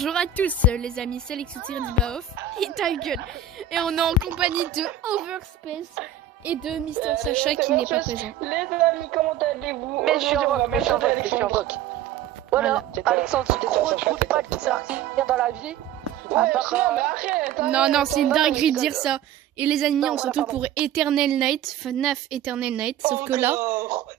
Bonjour à tous les amis, c'est Alexou-Dibaoff et ta gueule. Et on est en compagnie de Overspace et de Mister Sacha qui n'est pas présent. Les amis, comment allez-vous? Méchant. Voilà, Alexandre, c'est trop de pas qui sert à rien dans la vie. Ouais, mais arrête. Non, c'est une dinguerie de dire ça. Et les amis, on se retrouve pour Eternal Night, FNAF Eternal Night, sauf que là...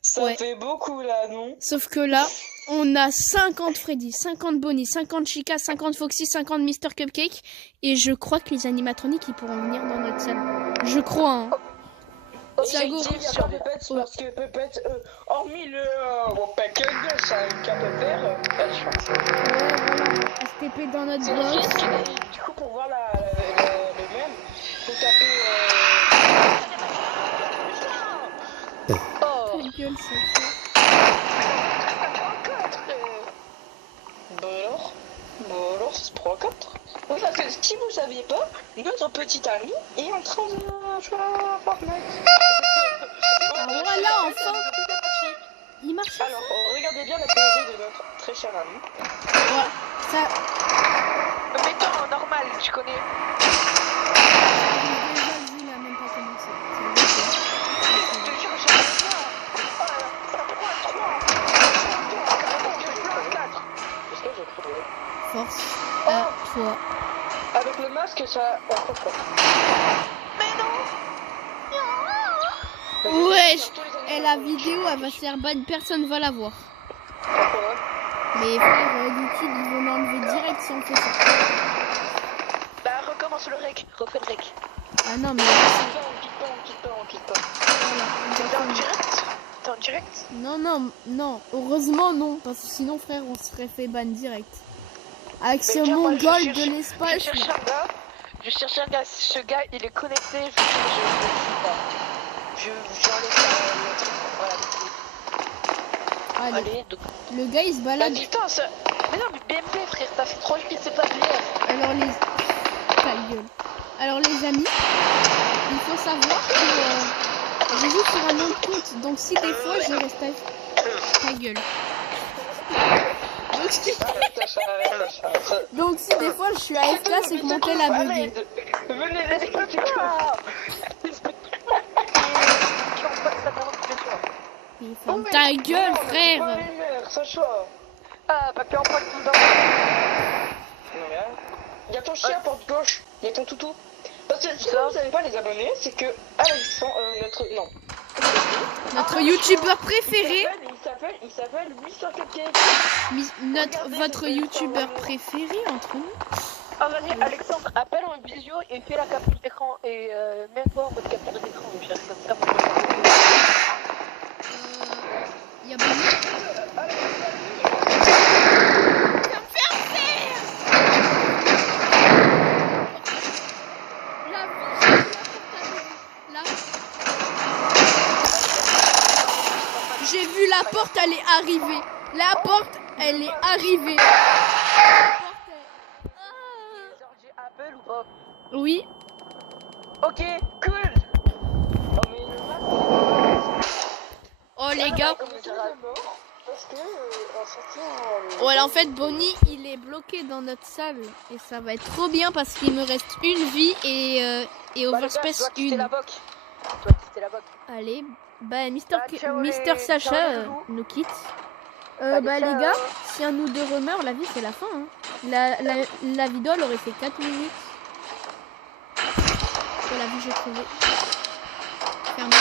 Ça fait beaucoup là, non? Sauf que là, on a 50 Freddy, 50 Bonnie, 50 Chica, 50 Foxy, 50 Mister Cupcake. Et je crois que les animatroniques, ils pourront venir dans notre salle. Je crois, hein. Objectif sur Puppets, parce que Puppets, hormis le package de 5 à peu faire, pas de chance. STP dans notre C'est box. juste, du coup, pour voir le même, faut taper... Ta gueule, ça. Bon alors, ça se prend à 4. Oui, parce que si vous saviez pas, notre petit ami est en train de jouer à Fortnite. Voilà, enfin. Il marche. Alors, regardez bien la théorie de notre très cher ami. Ouais, ça... Mettons en normal, tu connais. Il a même pas commencé. Je te jure, j'ai rien. Ça prend à 3. Force à toi. Avec le masque, ça... Mais non. Wesh. Et la vidéo, elle va se faire bonne, personne va la voir. Pourquoi? Mais frère, YouTube, ils vont m'enlever direct si on fait ça. Bah, recommence le rec, refais le rec. Ah non, mais... On quitte pas. T'es en direct? T'es en direct? Non. Heureusement, non. Parce que sinon, frère, on serait fait ban direct. Avec ce tiens, moi, mongol je de cherche- l'espace. Je cherche un gars, ce gars il est connecté, j'enlève le truc, voilà. Allez, donc... Le gars, il se Bah balade. putain, ça... Mais non, mais BMP frère, t'as fait 3 jours qu'il s'est pas de l'hier. Alors les... Ta gueule. Alors les amis, il faut savoir que je joue sur un autre compte. Donc si des fois je reste à... Ta gueule. Donc si des fois je suis AFK, c'est que mon tel a bugué. Venez, les gars, c'est quoi? Mais ferme ta gueule, frère. Ah, bah en pas tout dans. Il y a ton chien porte gauche, il y a ton toutou. Parce que si vous savez pas les abonnés, c'est que Alexandre, Notre youtubeur préféré. Il s'appelle Mister Cupcake. Votre youtubeur préféré entre nous. Ah vas-y, Alexandre, appelle en visio et fais la capture d'écran et mets-toi en mode capture d'écran, mon cher, comme ça. Il y a Bonnie. J'ai vu la porte, elle est arrivée. La porte, elle est arrivée. J'ai appel ou pas? Oui. Ok, cool. Oh les gars. Voilà, en fait, Bonnie, il est bloqué dans notre salle. Et ça va être trop bien parce qu'il me reste une vie et Overspace une. Allez, bah Mister Sacha nous quitte. Bah les gars, si un ou deux remeurt, la vie c'est la fin. Hein. La vidéo elle aurait fait 4 minutes. Oh, la vie j'ai trouvé. Ferme la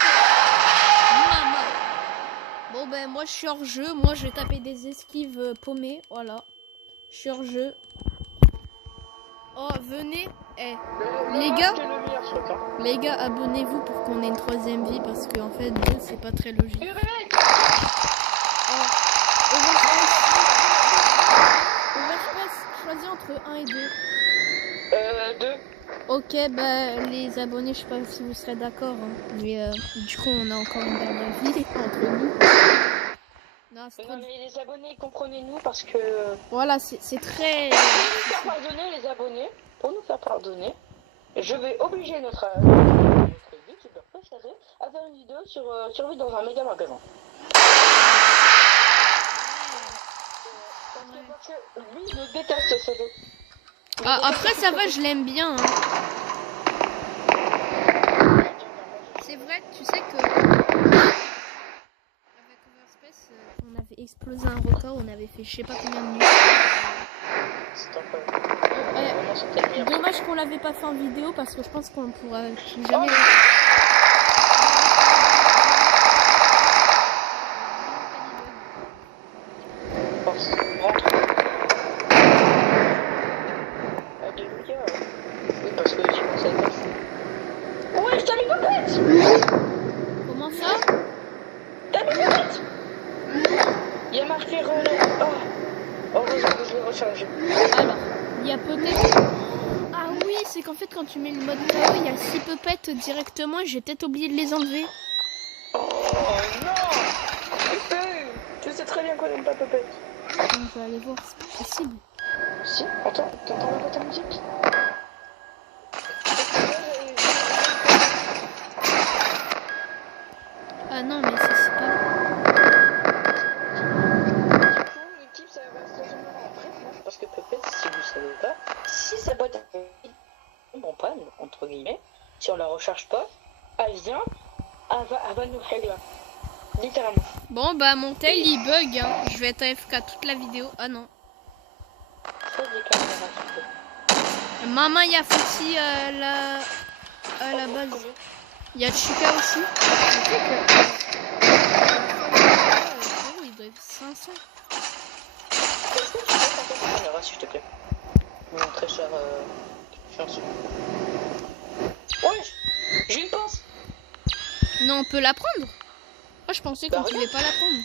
porte. Maman. Bon ben moi je suis hors jeu. Moi je vais taper des esquives paumées. Voilà. Je suis hors jeu. Oh venez. Les gars, abonnez-vous pour qu'on ait une 3ème vie parce qu'en fait, 2 c'est pas très logique. Overspace, choisis entre 1 et 2. 2. Ok, bah les abonnés, je sais pas si vous serez d'accord, hein, mais du coup, on a encore une dernière vie entre nous. Non, mais les abonnés, comprenez-nous parce que... Voilà, c'est très... Pour nous faire pardonner les abonnés, je vais obliger notre youtubeur préféré à faire une vidéo sur survie dans un méga magasin. parce que lui, il me déteste ce jeu. Ah, après, ça va, je l'aime bien. Hein. C'est vrai, tu sais que avec Overspace, on avait explosé un record, on avait fait je sais pas combien de minutes. C'est incroyable. Dommage qu'on l'avait pas fait en vidéo parce que je pense qu'on pourra plus jamais. Ouais, je t'ai mis Popette. Comment ça? T'as mis Popette. Il y a marqué relais. Oh, heureusement que je l'ai rechargé. Alors, il y a peut-être... Ah oui, c'est qu'en fait quand tu mets le mode KO, il y a 6 pupettes directement et j'ai peut-être oublié de les enlever. Oh non. Tu sais très bien qu'on n'aime pas Popette. On va aller voir, c'est pas possible. Si, attends, t'entends ta musique? Ah non, mais ça c'est pas... Du coup, l'équipe, ça va se transformer en vrai, parce que Popette, si vous savez pas, si sa boîte tombe en panne, entre guillemets, si on la recharge pas, elle vient, elle va nous régler. Littéralement. Bon bah mon tail il bug, hein. Je vais être AFK toute la vidéo. Ah non. Ça, des caméras, s'il te plaît. Maman, il y a Fouti à la base. Il y a Chica aussi. Il doit être 500. Est-ce que tu peux passer ta caméra, s'il te plaît? Mon très cher fiancé. Ouais, j'ai une pince. Non, on peut la prendre. Oh, je pensais qu'on Bah, pouvait pas la prendre.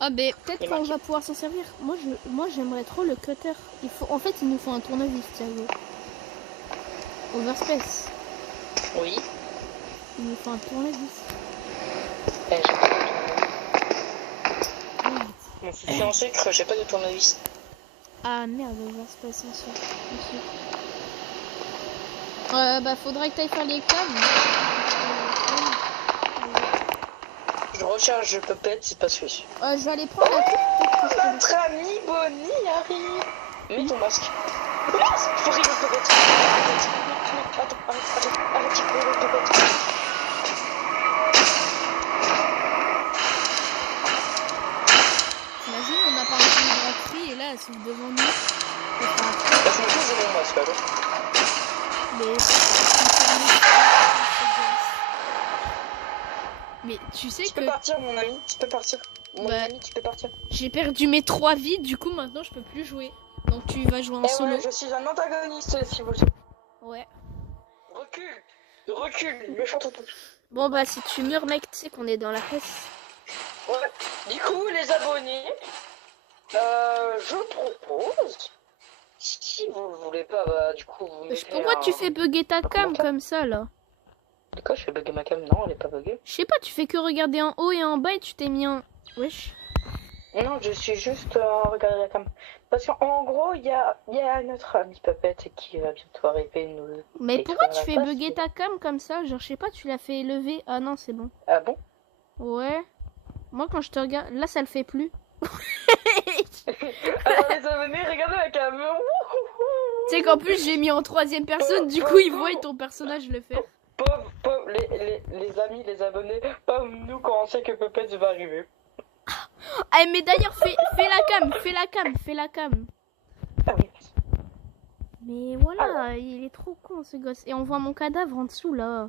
Ah ben peut-être Et qu'on marqué. va pouvoir s'en servir. Moi j'aimerais trop le cutter. En fait il nous faut un tournevis, Thiago. Overspace. Oui. Il nous faut un tournevis. Eh, j'ai pas de tournevis. Merde. Mon fiancé que j'ai pas de tournevis. Ah merde, Overspace ensuite. Bah faudrait que t'ailles faire les câbles. Je recharge Popette, c'est pas celui-ci. Je vais aller prendre la coupe. Notre ami Bonnie arrive. Mets ton masque. Faut rigoler Popette. Arrête, il faut rigoler Popette. T'imagines, on a pas reçu de gratuit et là elle s'ouvre devant nous. Bah, c'est tout, j'ai mon masque alors. Mais tu sais Tu que peux partir, mon ami, tu peux partir. Mon Bah, ami, tu peux partir. j'ai perdu mes 3 vies, du coup maintenant je peux plus jouer. Donc tu vas jouer en Eh solo. ouais, je suis un antagoniste, si vous... Ouais. Recule, méchant tonton. Bon bah si tu meurs mec, tu sais qu'on est dans la presse. Ouais. Du coup, les abonnés, je propose, si vous le voulez pas, bah du coup vous mettez Pourquoi tu fais bugger ta cam commentaire. comme ça là? De quoi je fais bugger ma cam? Non, elle est pas buggée. Je sais pas, tu fais que regarder en haut et en bas et tu t'es mis un... Wesh. Non, je suis juste à regarder la cam. Parce qu'en gros, il y a notre ami Popette qui va bientôt arriver nous. Mais Et pourquoi toi, tu fais la bugger passe, ta cam comme ça? Genre je sais pas, tu l'as fait lever. Ah non c'est bon. Ah bon? Ouais. Moi quand je te regarde, là ça le fait plus. Alors les abonnés, regardez la cam. Tu sais qu'en plus j'ai mis en 3ème personne, du coup ils voient ton personnage le faire. Pauvre, les amis, les abonnés, pas nous quand on sait que Popette va arriver. Ah mais d'ailleurs fais la cam. Ah oui. Mais voilà, il est trop con ce gosse. Et on voit mon cadavre en dessous là.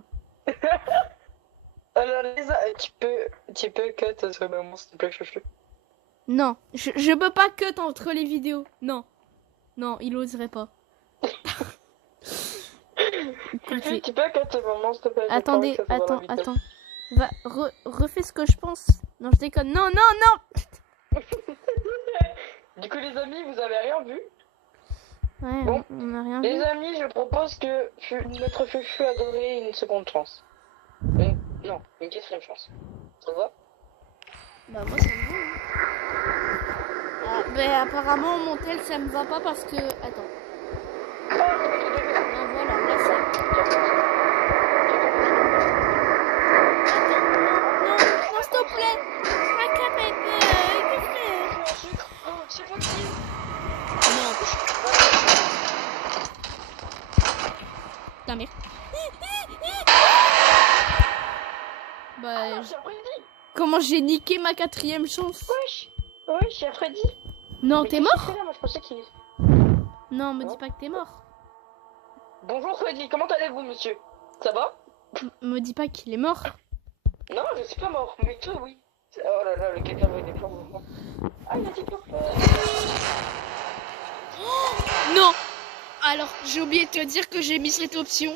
Alors tu peux cut ce moment s'il te plaît, chouchou. Non, je peux pas cut entre les vidéos. Non, il oserait pas. Écoutez. Tu peux cut ce moment s'il te plaît. Attendez. Va, refais ce que je pense. Non, je déconne. Non. Du coup les amis, vous avez rien vu? Ouais, Bon. on a rien Les vu. amis, je propose que notre Fufu a donné une seconde chance. Une 4e chance. Ça va? Bah moi ça me va. Ah, bah apparemment mon tel ça me va pas parce que... Attends. Non voilà, là c'est... Non, s'il te plaît. Ma cam est... c'est gentil. Non. Ta mère. Bah, C'est Freddy. comment j'ai niqué ma 4e chance? Wesh. Wesh, c'est Freddy. Non, Mais t'es qu'est-ce mort? qu'il fait là? Moi, je pensais qu'il... Non, me Non. dis pas que t'es mort. Bonjour Freddy, comment allez-vous, monsieur? Ça va? Me dis pas qu'il est mort. Non, je suis pas mort, mais toi, oui. Oh là là, le quelqu'un veut des plans. Ah, il a dit plans. Non. Alors, j'ai oublié de te dire que j'ai mis cette option.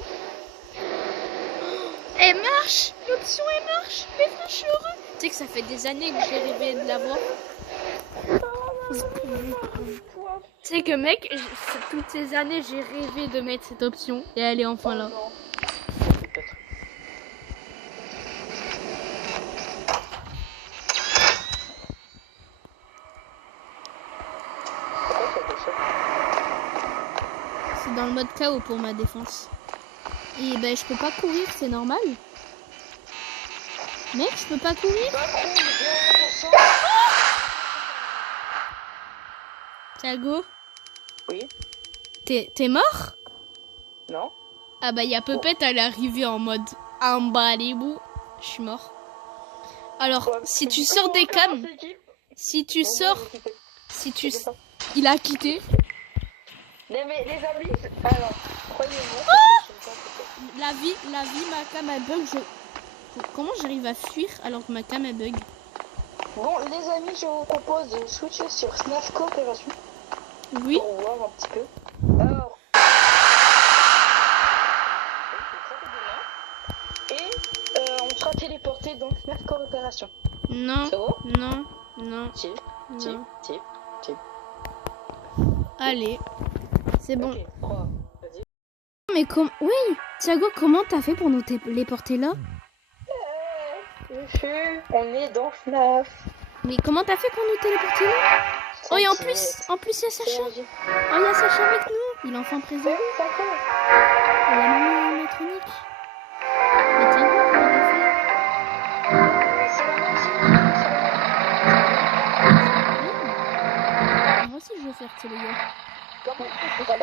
Elle marche. L'option, elle marche. Mais frère, je suis heureux. Tu sais que ça fait des années que j'ai rêvé de l'avoir. Tu sais que mec, toutes ces années, j'ai rêvé de mettre cette option. Et elle est enfin là. Non. C'est dans le mode KO pour ma défense. Et ben, je peux pas courir, c'est normal. Mec, je peux pas courir. Thiago, Oui. t'es mort? Non. Ah bah, il y a Pepette, elle est arrivée en mode en bas les bouts. Je suis mort. Alors, si tu sors des cams, si tu sors, si tu... Il a quitté. Mais les amis, alors, croyez-moi. La vie, ma cam elle bug. Comment j'arrive à fuir alors que ma cam elle bug? Bon, les amis, je vous propose de switcher sur Snaf Coopération. Oui. Pour voir un petit peu. Alors. Et on sera téléporté dans Snaf Coopération. Non, C'est bon? non, non, Type, non. type. Allez, c'est bon. Ok, 3, vas-y. Mais oui, Thiago, comment t'as fait pour nous téléporter là? On est dans FNAF. Mais comment t'as fait pour nous téléporter là? Oh, et en plus, il y a Sacha. Oh, il y a Sacha avec nous. Il est enfin présent. Oui, d'accord. La maman électronique. Mais Thiago, comment t'as fait? C'est la magie. Moi aussi, je veux faire, tu sais, les gars.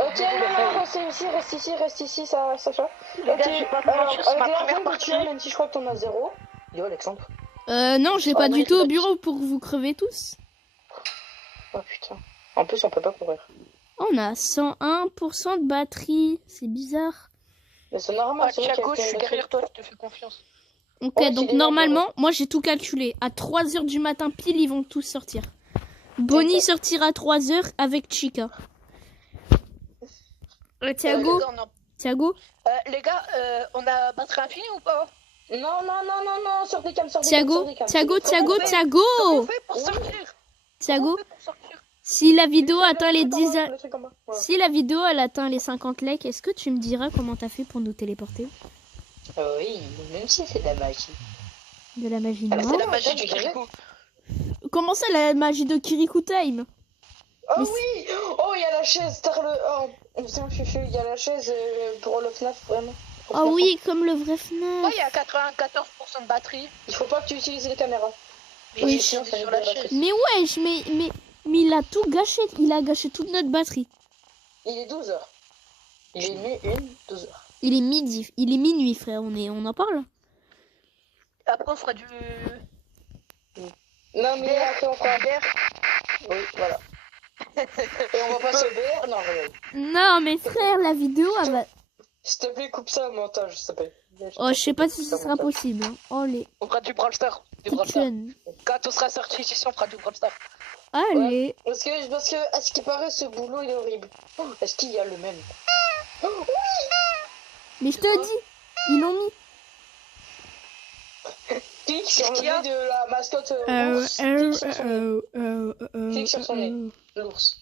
Ok, non, reste ici, Sacha. Les gars, j'ai pas de mentir, c'est ma avec première l'argent que tu partie. as, même si je crois que t'en as 0. Yo, Alexandre. Non, j'ai Oh, pas non, du il tout faut au pas- bureau pour vous crever tous. Oh putain. En plus, on peut pas courir. On a 101% de batterie. C'est bizarre. Mais c'est normal, Ah, c'est vrai Thiago, qu'il je y a suis quelqu'un derrière toi, je te fais confiance. Ok, Ouais, donc c'est les normalement, moi j'ai tout calculé. À 3h du matin pile, ils vont tous sortir. Bonnie D'accord. sortira à 3h avec Chica. Thiago, Thiago, Les gars, on a batterie infinie ou pas? Non, sur des cams, Thiago, Thiago, Thiago, Comment Thiago, on fait pour sortir? Thiago. Comment on fait pour sortir? Si la vidéo atteint les 10, Le truc en bas. Ouais. si la vidéo elle atteint les 50 likes, est-ce que tu me diras comment t'as fait pour nous téléporter? Oui, même si c'est de la magie. De la magie, C'est non? la magie du Kirikou. Comment ça, la magie de Kirikou Time? Oh Mais oui. Oh, il y a la chaise, il y a la chaise pour le FNAF, vraiment. Oh oui, comme le vrai Ouais, FNAF. il y a 94% de batterie. Il faut pas que tu utilises les caméras. Mais Oui. sinon, c'est sur la chaise. Mais wesh, mais il a tout gâché. Il a gâché toute notre batterie. Il est 12h. Il est minuit, 12h. Il est midi. Il est minuit, frère. On en parle. Après, on fera du... Non, mais après, on fera un BR. Oui, voilà. Et on va passer au BR. Non, regarde. Non, mais frère, la vidéo, elle va... S'il te plaît, coupe ça au montage, s'il te plaît. Oh, je sais pas si ce sera possible. Hein. Oh, les On fera du Brawl Stars. Du Brawl Stars. kitchen. Quand on sera sorti ici, on fera du Brawl Stars. Allez. Parce que, à ce qui paraît, ce boulot, il est horrible. Oh, est-ce qu'il y a le même? Oh, Mais je te dis, ils l'ont mis. clique sur le nez de la mascotte l'ours. Clique sur son nez. L'ours.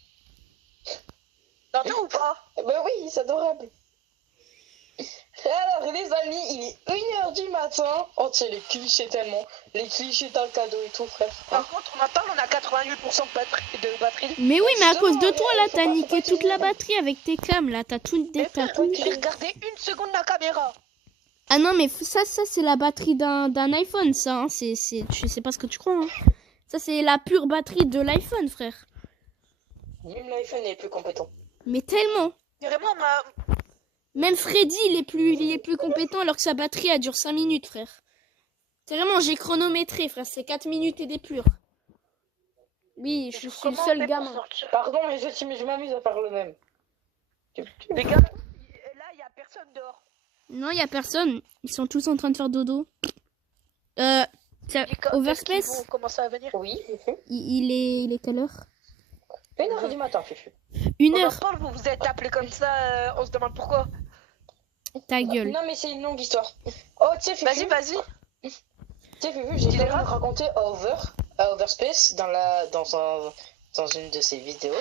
T'entends ou pas? Ben oui, c'est adorable. Alors, les amis, il est 1h du matin. Oh, tiens, les clichés tellement. Les clichés dans le cadeau et tout, frère. Par contre, on attend, on a 88% de batterie. Mais oui, mais à cause de toi, là, Faut t'as pas niqué toute qu'il- la batterie avec tes cams, là. T'as tout... Mais T'as frère, tout... j'ai regardé une seconde la caméra. Ah non, mais ça c'est la batterie d'un iPhone, ça. Hein. Je sais pas ce que tu crois. Hein. Ça, c'est la pure batterie de l'iPhone, frère. Même l'iPhone est plus compétent. Mais tellement. Vraiment, Même Freddy, il est plus compétent alors que sa batterie, elle dure 5 minutes, frère. C'est vraiment, j'ai chronométré, frère. C'est 4 minutes et des plures. Oui, je suis le seul gamin. Pardon, mais je m'amuse à faire le même. Les gars, là, il y a personne dehors. Non, il y a personne. Ils sont tous en train de faire dodo. Overspace, Ils vont commencer à venir. Oui, il est quelle heure? 1h du matin, Fifu. 1 On en heure. parle, vous vous êtes appelé comme ça, on se demande pourquoi. Ta gueule. Non, mais c'est une longue histoire. Oh, tu sais, Fifu. Vas-y. Tu sais, Fifu, j'ai déjà raconté à Overspace dans une de ses vidéos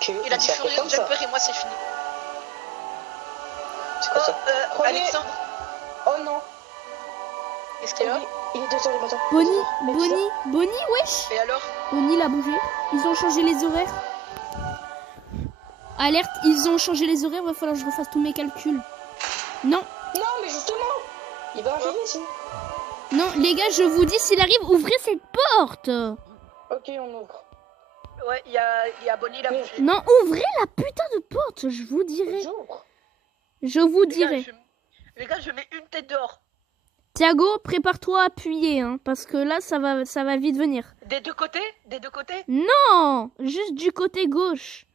que Il a dit s'appelle Furious comme ça. Jumper et moi c'est fini. C'est quoi ça? Alexandre, Oh non. est-ce qu'il est là? Il est 2h du matin. Bonnie, wesh. Et alors? Bonnie l'a bougé. Ils ont changé les horaires. Alerte, ils ont changé les horaires. Va falloir que je refasse tous mes calculs. Non, Non, mais justement, il va arriver ici. non, les gars, je vous dis, s'il arrive, ouvrez cette porte. Ok, on ouvre. Ouais, il y a Bonnie là. Non, ouvrez la putain de porte, je vous dirai. J'ouvre. Je vous dirai. Les gars, je mets une tête dehors. Thiago, prépare-toi à appuyer, hein, parce que là, ça va vite venir. Des deux côtés? Non, juste du côté gauche.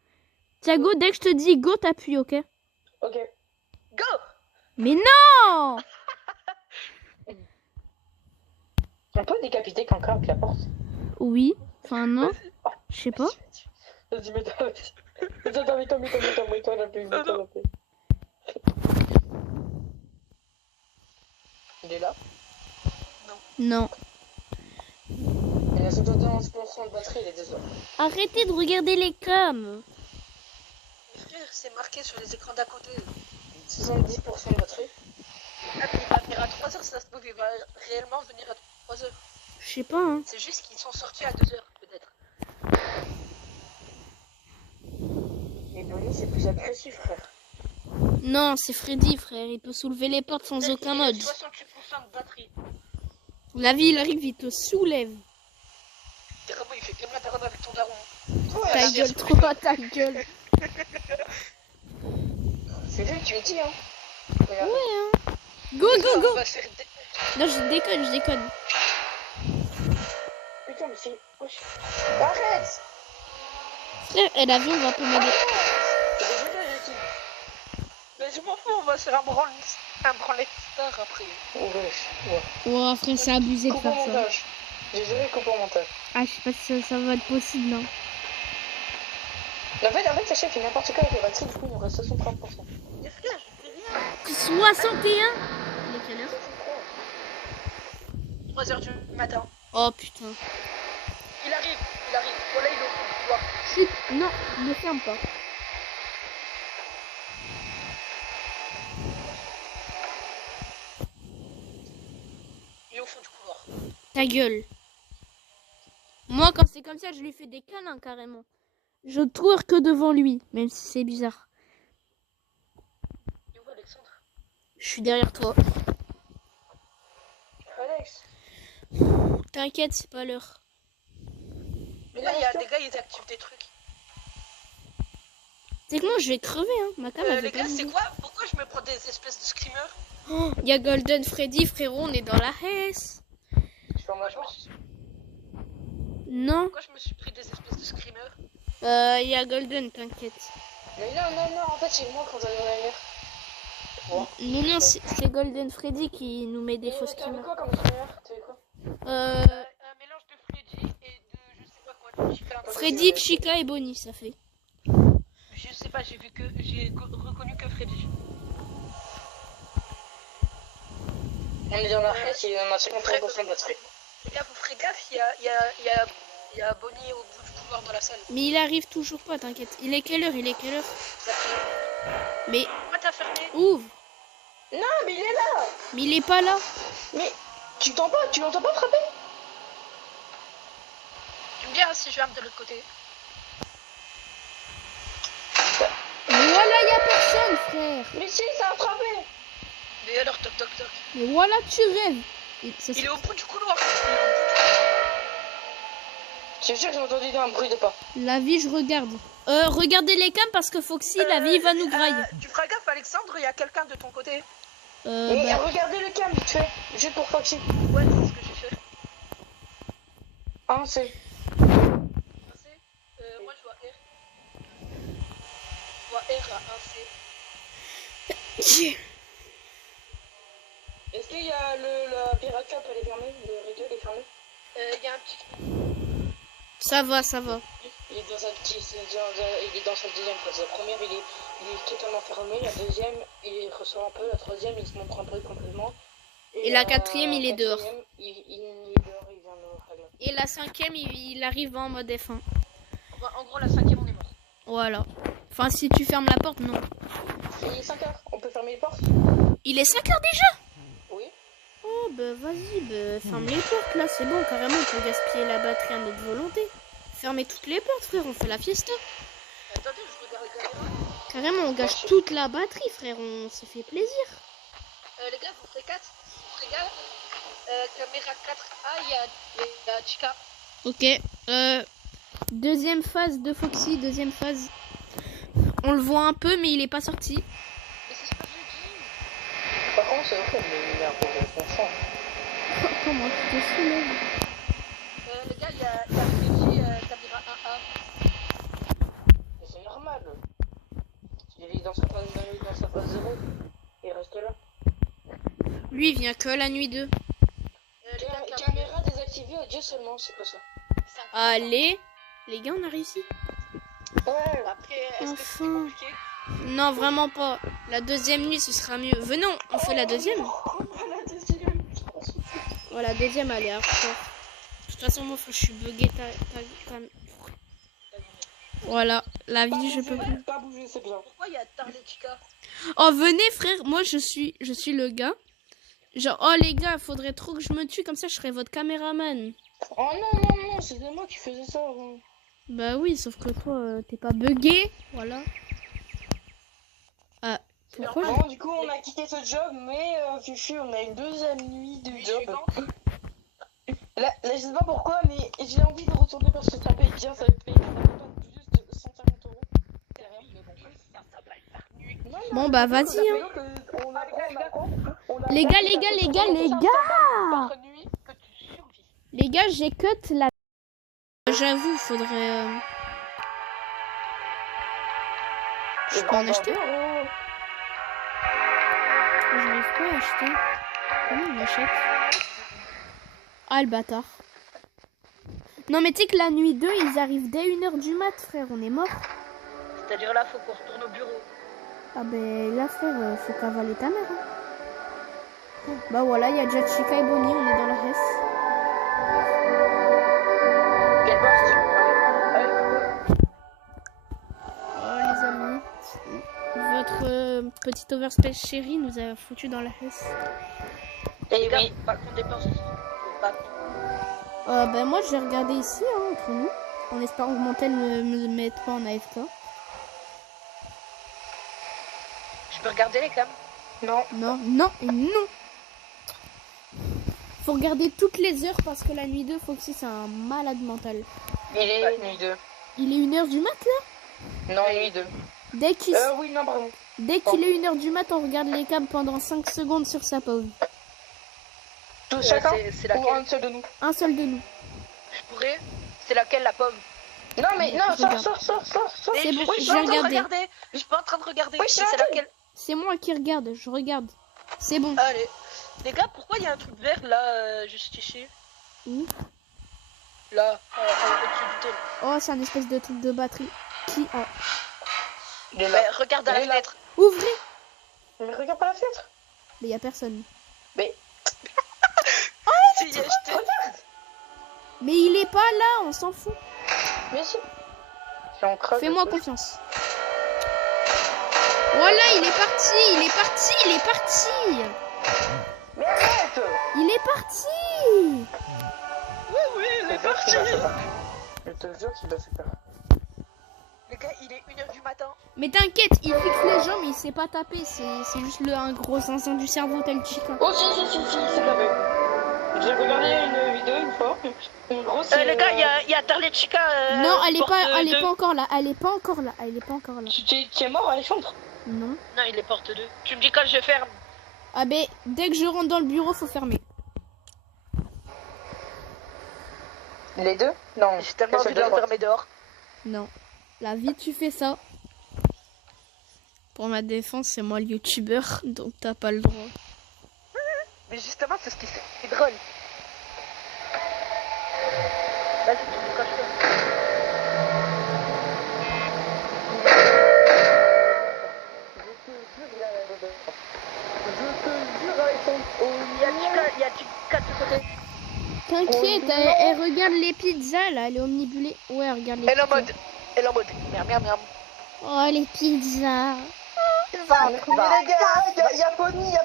Thiago, dès que je te dis go, t'appuies, ok? Ok. Go! Mais non! On peut décapiter quelqu'un avec la porte. Oui, enfin non, je sais pas. Vas-y, mets-toi. Mets-toi la pluie. Il est là. Non. Il a 71% de batterie, il est 2h. Arrêtez de regarder les cams. Frère, c'est marqué sur les écrans d'à côté. 70% de batterie. Ah, mais il va venir à 3h, ça se trouve, il va réellement venir à 3h. Je sais pas, hein. C'est juste qu'ils sont sortis à 2h, peut-être. Et Bonnie, c'est plus agressif, frère. Non, c'est Freddy, frère. Il peut soulever les portes sans aucun mode. 68% de batterie. La vie, il arrive, il te soulève. Et comment il fait que la robe avec ton daron? Ta gueule, trop ta gueule. C'est lui que tu me dis, hein. Regarde. Ouais, hein. Go, go, go. On va faire Non, je déconne. Putain, mais c'est... Arrête. Frère, et l'avion va pas m'aider. Mais je m'en fous, on va se faire un branlet star après. Ouais. Oh, frère, c'est abusé de Coupe au faire ça. montage. J'ai juré coupe au montage. Ah, je sais pas si ça va être possible, non. En fait, sachez que n'importe quoi avec la batterie, du coup, il nous reste 63%. Mais frère, je fais rien. 61. Il est quelle heure? 3h du matin. Oh, putain. Il arrive. Voilà, il est au fond du couloir. Chut, non, ne ferme pas. Il est au fond du couloir. Ta gueule. Moi, quand c'est comme ça, je lui fais des câlins, carrément. Je tourne que devant lui, même si c'est bizarre. Il est où, Alexandre? Je suis derrière toi. Alex. T'inquiète, c'est pas l'heure. Mais là, il y a des gars, ils activent des trucs. C'est que moi, je vais crever, hein. Ma cam, elle Les veut pas gars, c'est bouger. quoi? Pourquoi je me prends des espèces de screamers? Oh, y a Golden Freddy, frérot, on est dans la Hesse. Je suis en mode Non, Pourquoi je me suis pris des espèces de screamers? y a Golden, t'inquiète. Mais non, en fait, c'est moi quand on a une Non, c'est Golden Freddy qui nous met des fausses T'avais screamers. quoi comme screamer? T'avais quoi? Un mélange de Freddy et de je sais pas quoi, de Chica. Freddy, Chica et Bonnie, ça fait. Je sais pas, j'ai reconnu que Freddy. On est dans la haie, il en a 53% de batterie. Les gars, vous ferez gaffe, il y a Bonnie au bout du couloir dans la salle. Mais il arrive toujours pas, t'inquiète. Il est quelle heure? Mais Pourquoi t'as fermé? ouvre. Non, mais il est là. Mais il est pas là. Mais tu l'entends pas frapper? Tu me diras si je ferme de l'autre côté. Mais voilà, y a personne, frère. Mais si, ça a frappé. Mais alors, toc toc toc. Mais voilà, tu rêves. Et ça, Il est au bout du couloir. C'est sûr que j'ai entendu un bruit de pas. La vie, je regarde. Regardez les cams parce que Foxy, la vie va nous grailler. Tu feras gaffe, Alexandre, il y a quelqu'un de ton côté. Et regardez le cam, vite fait. Juste pour Foxy. Ouais, c'est ce que j'ai fait. Ah, c'est... Moi, je vois R. Je vois R à 1C. Est-ce qu'il y a la Pirate Cup, elle est fermée? Le rituel est fermé? Il y a un petit... Ça va, ça va. Il est dans sa deuxième phase. La première, il est totalement fermé. La deuxième, il ressort un peu. La troisième, il se montre un peu complètement. Et la quatrième, il est dehors. Il est dehors, il vient nous régler. Et la cinquième, il arrive en mode F1. En gros, la cinquième, on est mort. Voilà. Enfin, si tu fermes la porte, non. Il est 5h, on peut fermer les portes? Il est 5 heures déjà? Oui. Oh, bah vas-y, ferme les portes là, c'est bon, carrément, on peut gaspiller la batterie à notre volonté. Fermez toutes les portes, frère, on fait la fiesta. Attendez, je regarde la caméra. Carrément, on gâche toute la batterie, frère, on se fait plaisir. Les gars, vous ferez 4. Vous ferez gaffe. Caméra 4A, il y a Chica. Ok, deuxième phase de Foxy, deuxième phase. On le voit un peu, mais il est pas sorti. Mais c'est ce que je dis. Par contre, c'est vrai, mais il est un peu conscient. Comment tu te soulèves? Les gars, il y a Freddy, caméra 1A. C'est normal. Il est dans sa phase 0. Il reste là. Lui, il vient que la nuit 2. Les gars, Caméra désactivée audio seulement, c'est quoi ça? Allez, les gars, on a réussi. Ouais. Après, est-ce que c'est Enfin. compliqué? Non, vraiment pas. La deuxième nuit, ce sera mieux. Venez, on fait la deuxième. La deuxième. Voilà, la deuxième, elle est hardcore. De toute façon, moi, je suis bugué. Voilà, la vie, je peux plus. Pas bouger, c'est bien. Pourquoi il y a Tarlet Chica? Oh, venez, frère. Moi, je suis le gars. Genre, oh, les gars, faudrait trop que je me tue. Comme ça, je serais votre caméraman. Oh non, c'était moi qui faisais ça avant. Bah oui, sauf que toi, t'es pas bugué. Voilà. Ah, pourquoi Bon, du coup, on a quitté ce job, mais Fufu, on a une deuxième nuit de job. Là, je sais pas pourquoi, mais j'ai envie de retourner parce que ça paye bien, ça paye plus de 150 euros. C'est rien, mais bon. Bon, bah, vas-y, hein. Les gars. Les gars, j'ai cut la... J'avoue, faudrait... Je peux en acheter? J'arrive pas à acheter. Comment on achète? Ah, le bâtard. Non, mais tu sais que la nuit 2, ils arrivent dès 1h du mat, frère. On est mort. C'est-à-dire là, faut qu'on retourne au bureau. Ah ben là, frère, faut cavaler ta mère. Hein. Bah voilà, il y a déjà Chica et Bonnie, on est dans la res. Oh les amis, votre petite overspace chérie nous a foutu dans la res. Et oui, pas qu'on dépense. Ben moi je vais regarder ici, hein, entre nous, en espérant que mon tel me mette pas en AFK. Je peux regarder les cams? Non, et non. Faut regarder toutes les heures parce que la nuit 2, Foxy c'est un malade mental. Il est nuit 2. Il est 1h du mat là? Non, nuit 2. Dès qu'il oui, non, pardon. Dès qu'il est 1h du mat, on regarde les cams pendant 5 secondes sur sa pause. Chacun c'est laquelle? ou un seul de nous? Un seul de nous. Je pourrais. C'est laquelle la pomme? Non, mais non, sors. C'est bon, je j'ai regardé. Je suis pas en train de regarder. Oui, c'est laquelle? C'est moi qui regarde, je regarde. C'est bon. Allez. Les gars, pourquoi il y a un truc vert là, juste ici? Où? Là, au-dessus du tel. Oh, c'est un espèce de truc de batterie. Qui a... Regarde à la fenêtre. Ouvrez. Mais regarde pas la fenêtre. Mais y a personne. Mais... Si, regarde. Mais il est pas là, on s'en fout. Mais si. Fais-moi confiance. Voilà, il est parti. Mais arrête. Il est parti. Oui, il est parti. Je te jure qu'il va faire peur. Les gars, il est 1h du matin. Mais t'inquiète, il fixe les gens, mais il sait pas taper. C'est juste un gros zinzin du cerveau tel Chica. Oh si, c'est la même. J'ai regardé une deux une fois. En gros, Les gars, il y a Tarletchika. Non, elle est pas deux. encore là. Elle est pas encore là. Elle est pas encore là. Tu es mort, Alexandre? Non. Non, il est porte 2. Tu me dis quand je ferme. Ah ben, dès que je rentre dans le bureau, faut fermer. Les deux? Non. J'ai tellement envie de l'enfermer dehors. Non. La vie, tu fais ça. Pour ma défense, c'est moi le youtubeur, donc t'as pas le droit. Mais justement, c'est ce qui fait drôle. Vas-y, tu me caches pas. Il y a Chica de ce côté. T'inquiète, elle regarde les pizzas là, elle est omnibulée. Ouais, elle regarde les Elle est pizzas. en mode. Miam, miam, miam. Oh, les pizzas. Mais les gars, il y a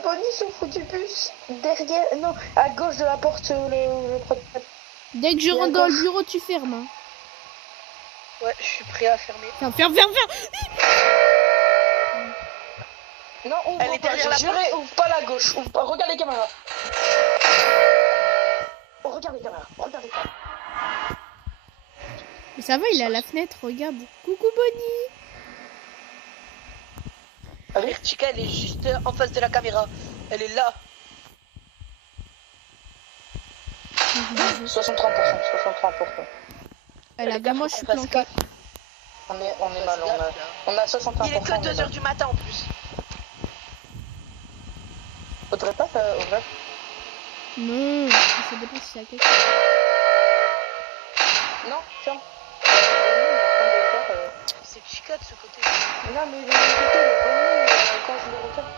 Bonnie sur foutu bus. Derrière, non, à gauche de la porte, le protocole. Dès que je rentre dans le bureau, tu fermes. Hein. Ouais, je suis prêt à fermer. Ferme. Non, ouvre Elle est pas, derrière la juré, ouvre pas la gauche. Ouvre pas. Regarde les caméras. Oh, regarde les caméras. Mais ça va, il est à la fenêtre, regarde. Coucou Bonnie. Allez, Chica, elle est juste en face de la caméra. Elle est là. 63%. Elle a moi, je suis planquée. On est mal, on a 63%. Il est que 2h du matin en plus. Faudrait pas ouvrir. Non, ça dépend si c'est à quelqu'un. Non, tiens. C'est Chica de ce côté. Non, mais je vais écouter quand je le regarde.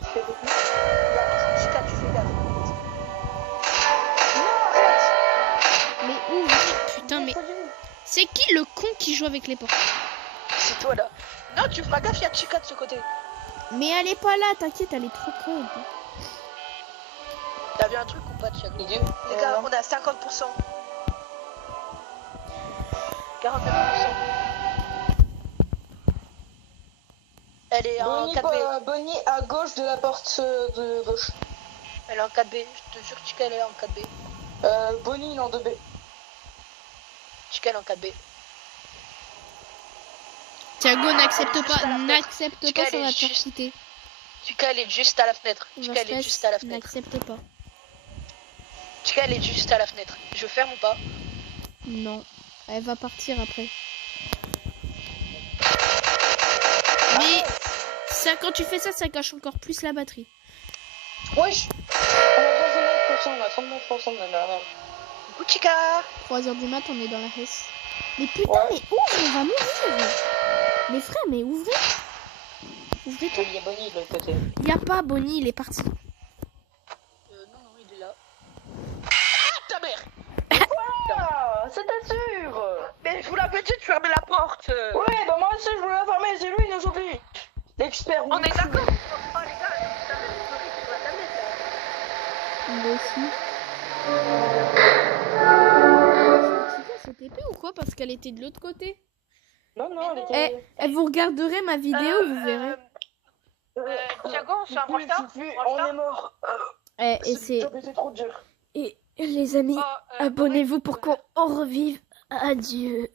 Je fais des Chica, tu fais gaffe. Non, arrête. Mais ouvre, putain, mais... C'est qui le con qui joue avec les portes? C'est toi là. Non, tu fais gaffe, il y a Chica de ce côté. Mais elle est pas là, t'inquiète, elle est trop conne. T'as vu un truc ou pas, Chica? Les gars, on est à 50%. 49%. Elle est en 4B. Bonnie à gauche de la porte de gauche. Elle est en 4B. Je te jure que Chica, elle est en 4B. Bonnie, il est en 2B. Chica, elle est en 4B. Thiago, n'accepte pas, Chica, ça elle va est te faire juste- quitter. Chica, elle est juste à la fenêtre. Chica, elle est Vasquez, juste à la fenêtre. n'accepte pas. Chica, elle est juste à la fenêtre. Je ferme ou pas? Non, elle va partir après. Mais ça, quand tu fais ça, ça cache encore plus la batterie. Wesh. On a 39% de la merde. Coucou, Chica. 3h du mat, on est dans la Hesse. Mais putain, Ouais. mais ouvre, on va mourir. Mais frère, mais ouvrez. Ouvrez tout. Il y a Bonnie de l'autre côté. Y a pas Bonnie, il est parti. Non, il est là. Ah, ta mère. Ah, c'était sûr. Mais je vous l'avais dit de fermer la porte. Ouais, bah moi aussi je voulais la fermer, c'est lui aujourd'hui. L'expert. On est d'accord. Oh, les gars, ta mère, c'est horrible sur la tablette, là. Moi aussi. C'est TP ou quoi? Parce qu'elle était de l'autre côté. Non, elle Eh, était... vous regarderez ma vidéo, vous verrez. Thiago, on se fait un branche-tard? On est mort. Et c'est... C'est trop dur. Et les amis, Oh, abonnez-vous pour qu'on revive. Adieu.